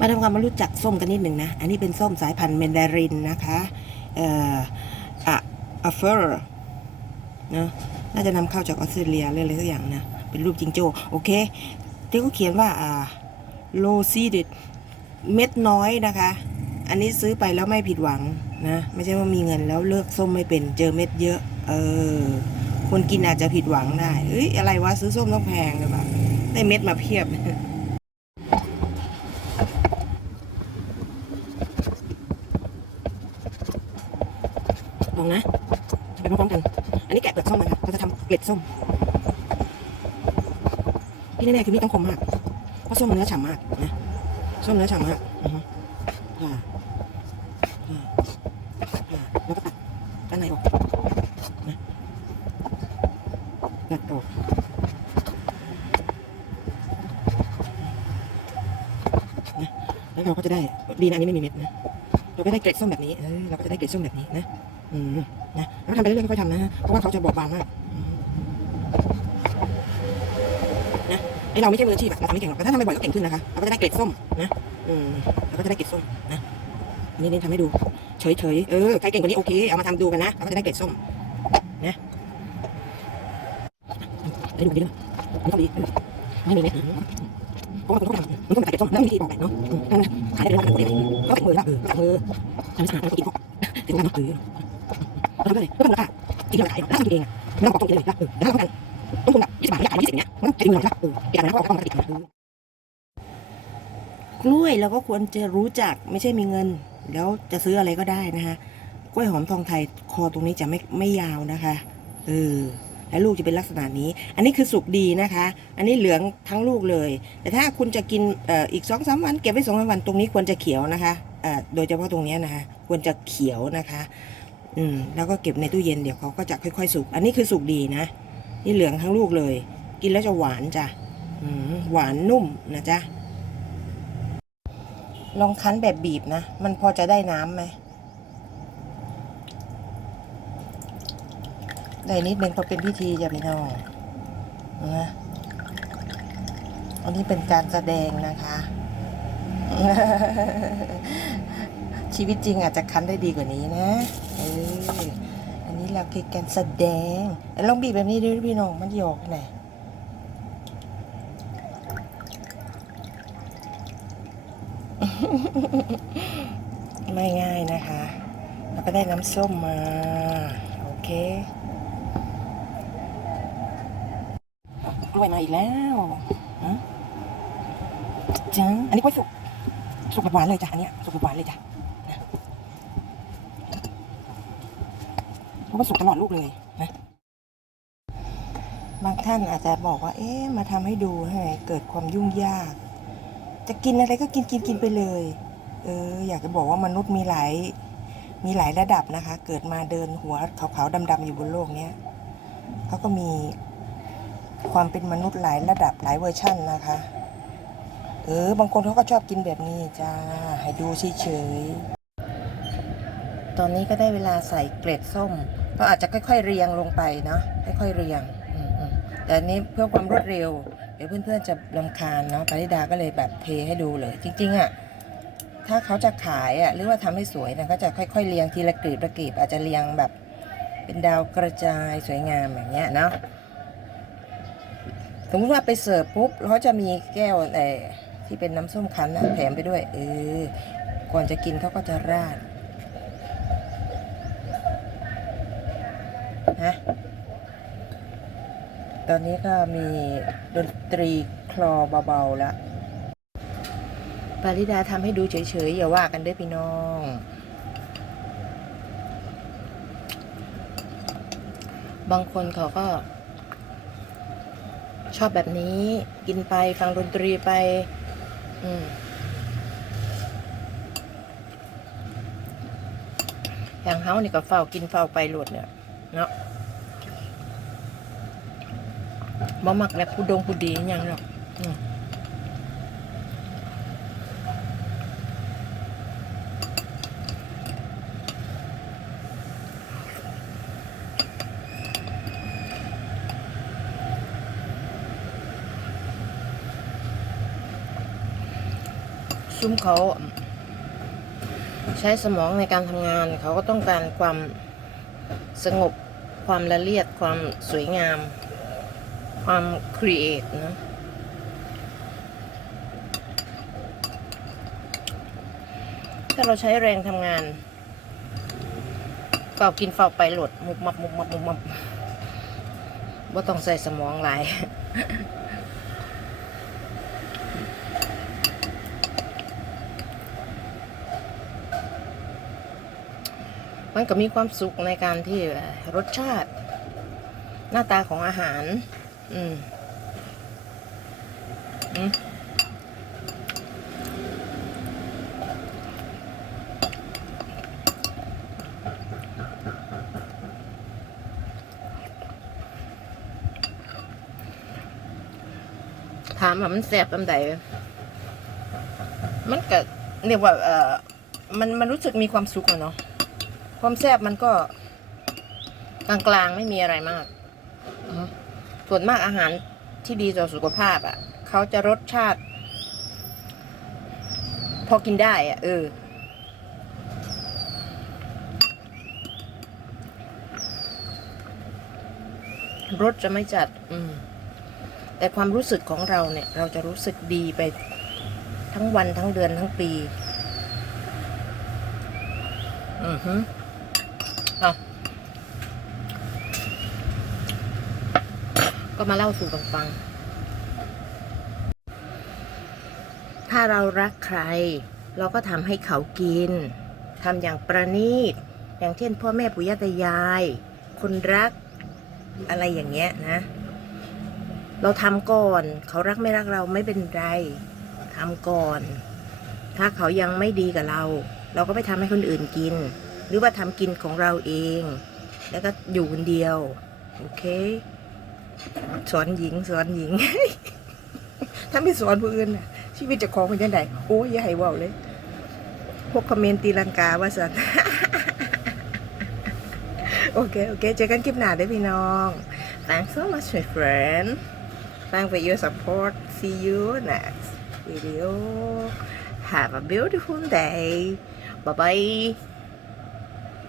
มาทำความรู้จักส้มกันนิดหนึ่งนะ อันนี้เป็นส้มสายพันธุ์เมนดารินนะคะเอ่ออะอะเฟอร์นะน่าจะนำเข้าจากออสเตรเลียหรืออะไรสักอย่างนะ เป็นรูปจิงโจ้โอเคที่เขาเขียนว่าอ่า low seeded เม็ดน้อยนะคะ อันนี้ซื้อไปแล้วไม่ผิดหวังนะ ไม่ใช่ว่ามีเงินแล้วเลือกส้มไม่เป็นเจอเม็ดเยอะ เออ คนกินอาจจะผิดหวังได้เอ้ยอะไรวะซื้อส้มต้องแพงเลยแบบได้เม็ดมาเพียบ ลองนะไปพร้อมๆกัน อันนี้แกะเปลือกส้มนะคะเราจะทำเกล็ดส้ม ที่แน่ๆคือมีดต้องคมมาก เพราะส้มเนื้อฉ่ำมากนะ ส้มเนื้อฉ่ำมากอือฮึอ่าอ่าอ่าแล้วก็ตัดด้านในออกนะตัดออกนะแล้วเราก็จะได้ดีนะอันนี้ไม่มีเม็ดนะ เราก็ได้เกล็ดส้มแบบนี้ เออเราก็จะได้เกล็ดส้มแบบนี้นะ นะแล้วทำไปเรื่อยๆค่อยๆทำนะ เพราะว่าเขาจะบอกบางมากนะไอเราไม่ใช่มืออาชีพอะเราทำไม่เก่งหรอกแต่ถ้าทำบ่อยๆก็เก่งขึ้นนะคะเราก็จะได้เกล็ดส้มนะอืมเราก็จะได้เกล็ดส้มนะนี่นี่ทำให้ดู เฉยๆเออใครเก่งกว่านี้โอเคเอามาทำดูกันนะเราก็จะได้เกล็ดส้มนะได้ดูกันดีนะมันต้องดีไม่มีเม็ดนะเพราะว่าคุณต้องทำมันต้องใส่เกล็ดส้มแล้วมีวิธีบอกแบบเนาะนั่นนะขายได้เลยว่ากันตัวเองก็แต่งมือล้วเออต่งมือทำให้สะอาดแล้วก็กินพวกถึงกันเนาะเออ เราทำได้เลยเพื่อมูลค่าจริงๆเราขายแล้วทำกินเองอะไม่ต้องบอกต้องเลยนะเออแล้วเราต้องการต้นทุนแบบยี่สิบบาทอยากขายยี่สิบเนี้ยมันต้องใช้เงินเราเอออีกอย่างนึงเราก็ต้องมาติดกล้วยเราก็ควรจะรู้จักไม่ใช่มีเงิน แล้วจะซื้ออะไรก็ได้นะคะกล้วยหอมทองไทยคอตรงนี้จะไม่ไม่ยาวนะคะเออและลูกจะเป็นลักษณะนี้ อันนี้คือสุกดีนะคะ อันนี้เหลืองทั้งลูกเลย แต่ถ้าคุณจะกินอ,อีกสองสามวันเก็บไว้สองสามวันตรงนี้ควรจะเขียวนะคะโดยเฉพาะตรงนี้นะคะ ควรจะเขียวนะคะ อืมแล้วก็เก็บในตู้เย็นเดี๋ยวเขาก็จะค่อยๆ สุก อันนี้คือสุกดีนะ นี่เหลืองทั้งลูกเลย กินแล้วจะหวานจ้ะอืมหวานนุ่มนะจ๊ะ ลองคั้นแบบบีบนะ มันพอจะได้น้ำไหม ได้นิดนึงพราะเป็นพิธีจะพี่น้องนะอันนี้เป็นการแสดงนะคะ ชีวิตจริงอาจจะคั้นได้ดีกว่านี้นะเอออันนี้เราคือการแสดงลองบีบแบบนี้ดูพี่น้องมันโยอกไหนอยไม่ง่ายนะคะแล้วก็ได้น้ำส้มมา โอเคกล้วยมาอีกแล้วจังอันนี้กล้วยสุกสุกแบบหวานเลยจ้ะอันเนี้ยสุกแบบหวานเลยจ้ะ นะเพราะว่าสุกตลอดลูกเลยนะบางท่านอาจจะบอกว่า เอ๊ะมาทำให้ดูให้เกิดความยุ่งยาก จะกินอะไรก็กินกินกินไปเลย เออ อยากจะบอกว่ามนุษย์มีหลายมีหลายระดับนะคะ เกิดมาเดินหัวขาวๆดำๆอยู่บนโลกเนี้ยเขาก็มีความเป็นมนุษย์หลายระดับหลายเวอร์ชั่นนะคะ เออบางคนเขาก็ชอบกินแบบนี้จ้า ให้ดูเฉยๆ ตอนนี้ก็ได้เวลาใส่เกล็ดส้ม ก็อาจจะค่อยๆเรียงลงไปเนาะค่อยๆเรียงแต่อันนี้เพื่อความรวดเร็ว เดี๋ยวเพื่อนๆจะรำคาญเนาะปาริดาก็เลยแบบเทให้ดูเลย จริงๆอะ่ะถ้าเขาจะขายอะ่ะหรือว่าทำให้สวยนะก็จะค่อยๆเรียงทีละกลีบละกลีบอาจจะเรียงแบบ เป็นดาวกระจายสวยงามอย่างเงี้ยเนาะสมมติว่าไปเสิร์ฟปุ๊บเขาจะมีแก้วเออที่เป็นน้ำส้มคั้นนะแถมไปด้วยเออก่อนจะกินเขาก็จะราดนะ ตอนนี้ก็มีดนตรีคลอเบาๆแล้วปาริดาทำให้ดูเฉยๆ อย่าว่ากันด้วยพี่น้อง บางคนเขาก็ ชอบแบบนี้กินไปฟังดนตรีไป อืมอย่างเฮานี่ก็เฝ้ากินเฝ้าไปหลดเนี่ย เนาะ บ่มักแบบผู้ดงผู้ดีอย่างหรอกซุ่มเขาใช้สมองในการทำงาน เขาก็ต้องการความสงบความละเลียดความสวยงาม ความครีเอทนะถ้าเราใช้แรงทำงานเฝ้ากินเฝ้าไปโหลดมุบมับมุบมับมุบมับว่าต้องใส่สมองหลายมันก็มีความสุขในการที่รสชาติหน้าตาของอาหาร อืมอืมถามว่ามันแสบตำใดมันก็เรียกว่า เออมันมันรู้สึกมีความสุขอะเนาะ ความแซบมันก็ กลางๆ ไม่มีอะไรมาก อือ ส่วนมากอาหารที่ดีต่อสุขภาพอะ่ะเขาจะรสชาติ พอกินได้อะ่ะ เออ รสจะไม่จัด อืม แต่ความรู้สึกของเราเนี่ย เราจะรู้สึกดีไปทั้งวันทั้งเดือนทั้งปี อือฮึอะ ก็มาเล่าสู่กันฟัง ถ้าเรารักใคร เราก็ทำให้เขากินทำอย่างประณีต อย่างเช่น พ่อแม่ปู่ย่าตายาย คนรักอะไรอย่างเงี้ยนะ เราทำก่อน เขารักไม่รักเราไม่เป็นไรทำก่อน ถ้าเขายังไม่ดีกับเรา เราก็ไปทำให้คนอื่นกิน หรือว่าทำกินของเราเอง แล้วก็อยู่คนเดียว โอเค สอนหญิงสอนหญิง ถ้าไม่สอนผู้อื่นน่ะ ชีวิตจะคองเป็นยังไงโอ้ยอย่าให้เว่าเลยพวกคอมเมนต์ตีลังกาว่าสันโอเค โอเค เจอกันคลิปหน้าได้พี่น้อง Thanks so much my friend Thanks for your support See you next video Have a beautiful day Bye bye